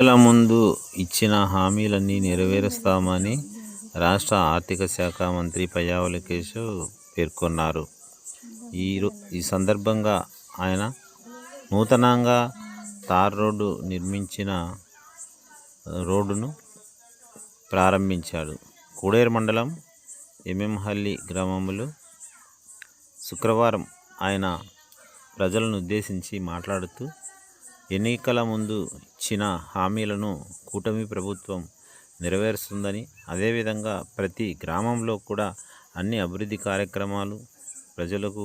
ఎన్నికల ముందు ఇచ్చిన హామీలన్నీ నెరవేరుస్తామని రాష్ట్ర ఆర్థిక శాఖ మంత్రి పయ్యావుల కేశవ్ పేర్కొన్నారు. ఈ సందర్భంగా ఆయన నూతనంగా తార్ రోడ్డు నిర్మించిన రోడ్డును ప్రారంభించాడు. కోడేరు మండలం ఎమ్మెహల్లి గ్రామంలో శుక్రవారం ఆయన ప్రజలను ఉద్దేశించి మాట్లాడుతూ ఎన్నికల ముందు ఇచ్చిన హామీలను కూటమి ప్రభుత్వం నెరవేరుస్తుందని, అదేవిధంగా ప్రతి గ్రామంలో కూడా అన్ని అభివృద్ధి కార్యక్రమాలు ప్రజలకు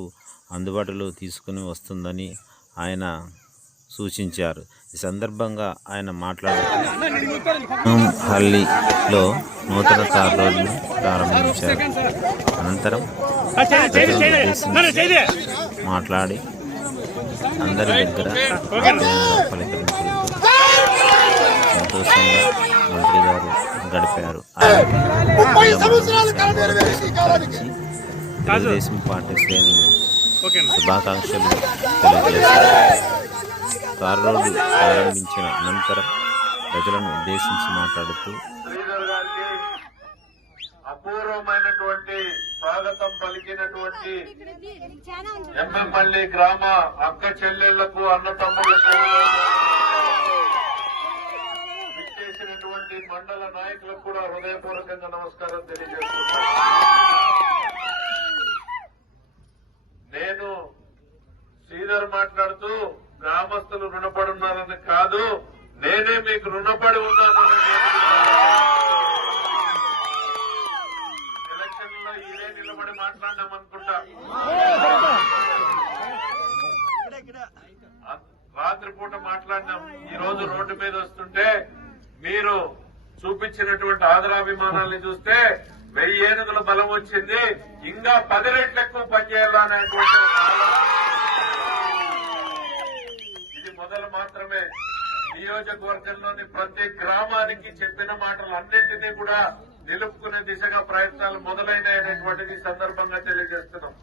అందుబాటులో తీసుకుని వస్తుందని ఆయన సూచించారు. ఈ సందర్భంగా ఆయన మాట్లాడుతూ హల్లీలో నూతన తార్ రోడ్డును ప్రారంభించారు. అనంతరం మాట్లాడి అందరి దగ్గర పలకరింపులతో సంతోషంగా మంత్రి గారు గడిపారు. తెలుగుదేశం పార్టీ శ్రేణులు శుభాకాంక్షలు తెలియజేశారు. తార్ రోడ్డు ప్రారంభించిన అనంతరం ప్రజలను ఉద్దేశించి మాట్లాడుతూ అపూర్వమైనటువంటి స్వాగతం పలికినటువంటి ఎమ్మెమల్లి గ్రామ అక్క చెల్లెళ్లకు, అన్నతమ్ములకు, విచ్చేసినటువంటి మండల నాయకులకు కూడా హృదయపూర్వకంగా నమస్కారం తెలియజేస్తున్నాను. నేను శ్రీధర్ మాట్లాడుతూ గ్రామస్తులు రుణపడి ఉన్నారని కాదు, నేనే మీకు రుణపడి ఉన్నానని ఇదే నిలబడి మాట్లాడామనుకుంటా. రాత్రిపూట మాట్లాడినాం. ఈ రోజు రోడ్డు మీద వస్తుంటే మీరు చూపించినటువంటి ఆదరాభిమానాన్ని చూస్తే 1000 ఏనుగుల బలం వచ్చింది, ఇంకా 10 రెట్లు ఎక్కువ పనిచేయాలనేటువంటి ఇది మొదలు మాత్రమే. నియోజకవర్గంలోని ప్రతి గ్రామానికి చెప్పిన మాటలు అన్నింటినీ కూడా నిలుపుకునే దిశగా ప్రయత్నాలు మొదలైనటువంటిది సందర్భంగా తెలియజేస్తున్నాం.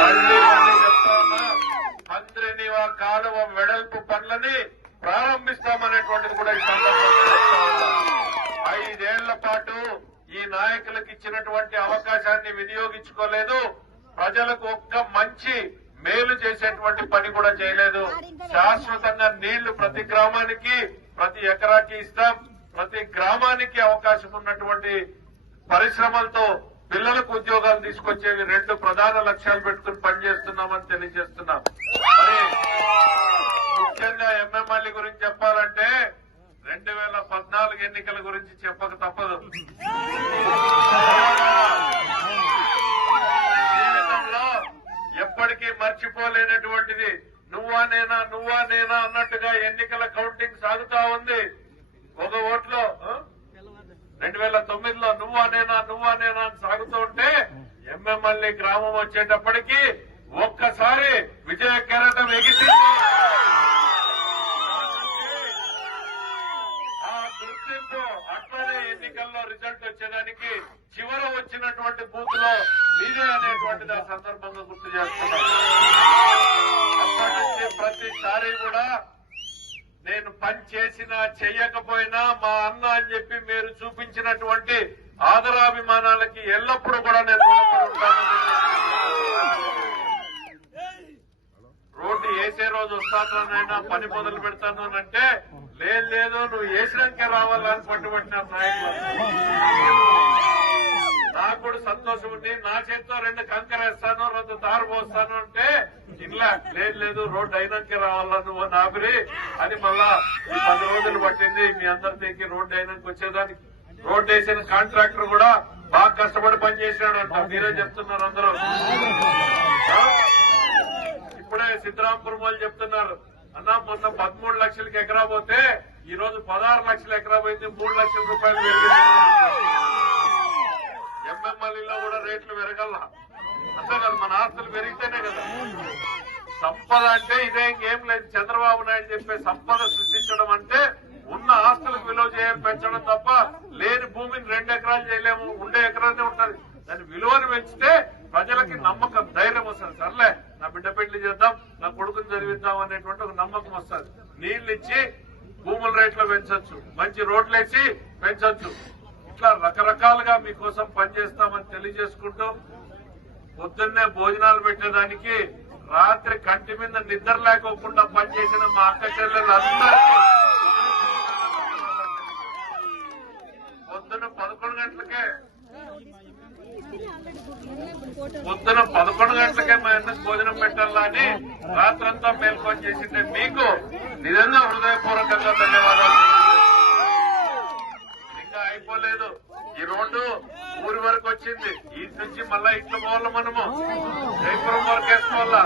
మళ్ళీ చెప్తా ఉన్నా, మంత్రినివా కాలువ వెడల్పు పనులని ప్రారంభిస్తామనేటువంటిది కూడా ఈ సందర్భంగా 5 ఏళ్ల పాటు ఈ నాయకులకు ఇచ్చినటువంటి అవకాశాన్ని వినియోగించుకోలేదు. ప్రజలకు ఒక్క మంచి మేలు చేసేటువంటి పని కూడా చేయలేదు. శాశ్వతంగా నీళ్లు ప్రతి గ్రామానికి, ప్రతి ఎకరాకి ఇస్తాం. ప్రతి గ్రామానికి అవకాశం ఉన్నటువంటి పరిశ్రమలతో పిల్లలకు ఉద్యోగాలు తీసుకొచ్చేవి 2 ప్రధాన లక్ష్యాలు పెట్టుకుని పనిచేస్తున్నామని తెలియజేస్తున్నాం. మరి ముఖ్యంగా ఎమ్మెమల్లి గురించి చెప్పాలంటే 2014 ఎన్నికల గురించి చెప్పక తప్పదు. జీవితంలో ఎప్పటికీ మర్చిపోలేనటువంటిది నువ్వా నేనా అన్నట్టుగా ఎన్నికల కౌంటింగ్ సాగుతా ఉంది. ఒక ఓట్లో 2009లో నువ్వా నేనా అని సాగుతూ ఉంటే ఎమ్మెమల్లి గ్రామం వచ్చేటప్పటికి ఒక్కసారి విజయ కెరటం ఎగిసింది. ఆ గుర్తింపు అట్లనే ఎన్నికల్లో రిజల్ట్ వచ్చేదానికి చివర వచ్చినటువంటి బూత్ లో మీదే అనేటువంటిది ఆ సందర్భంగా గుర్తు చేస్తున్నాను. అప్పటి నుంచి ప్రతిసారి కూడా నేను పని చేసినా చెయ్యకపోయినా మా అన్న అని చెప్పి మీరు చూపించినటువంటి ఆదరాభిమానాలకి ఎల్లప్పుడూ కూడా నేను రుణపడి ఉంటాను. రోడ్డు వేసే రోజు వస్తానైనా పని మొదలు పెడతాను అంటే లేదు నువ్వు వేసినాకే రావాలని పట్టుబట్టిన నాయకులు. నాకు కూడా సంతోషం ఉంది. నా చేతితో 2 కంకరేస్తాను, 2 తారు పోస్తాను అంటే ఇలా లేదు రోడ్డు అయినాకే రావాలా నువ్వు నాబిరి అని మళ్ళా 10 రోజులు పట్టింది మీ అందరికి రోడ్డు అయినాక వచ్చేదానికి. రోడ్డు వేసిన కాంట్రాక్టర్ కూడా బాగా కష్టపడి పనిచేసినాడంట. మీరే చెప్తున్నారు అందరూ. ఇప్పుడే సిద్ధరాంపురం వాళ్ళు చెప్తున్నారు, అన్నా మొన్న 13 లక్షలకి ఎకరా పోతే ఈ రోజు 16 లక్షల ఎకరా పోయింది, 3 లక్షల రూపాయలు పెరిగింది. ఎమ్మెమల్లిలో కూడా రేట్లు పెరగల. అంతే కదా, మన ఆస్తులు పెరిగితేనే కదా సంపద అంటే. ఇదే ఇంకేం లేదు. చంద్రబాబు నాయుడు చెప్పే సంపద సృష్టించడం అంటే ఉన్న ఆస్తులకు విలువ పెంచడం తప్ప లేని భూమిని 2 ఎకరాలు చేయలేము. ఉండే ఎకరానే ఉంటది. దాని విలువను పెంచితే ప్రజలకి నమ్మకం, ధైర్యం వస్తుంది. సర్లే నా బిడ్డ పెళ్లి చేద్దాం, నా కొడుకుని చదివిద్దాం అనేటువంటి ఒక నమ్మకం వస్తుంది. నీళ్లు ఇచ్చి భూముల రేట్లు పెంచొచ్చు, మంచి రోడ్లేసి పెంచొచ్చు. ఇట్లా రకరకాలుగా మీకోసం పనిచేస్తామని తెలియజేసుకుంటూ పొద్దున్నే భోజనాలు పెట్టేదానికి రాత్రి కంటి మీద నిద్ర లేకోకుండా పనిచేసిన మా అక్క చెల్లెలందరికీ పొద్దున 11 గంటలకే మా అన్నకు భోజనం పెట్టాలని రాత్రంతా మేల్కొని చేసింటే మీకు నిజంగా హృదయపూర్వకంగా ధన్యవాదాలు. ఇంకా అయిపోలేదు, ఈ రోడ్డు ఊరి వరకు వచ్చింది. ఈ నుంచి మళ్ళా ఇట్లా పోవాలి, మనము జైపురం వరకు వేసుకోవాలా.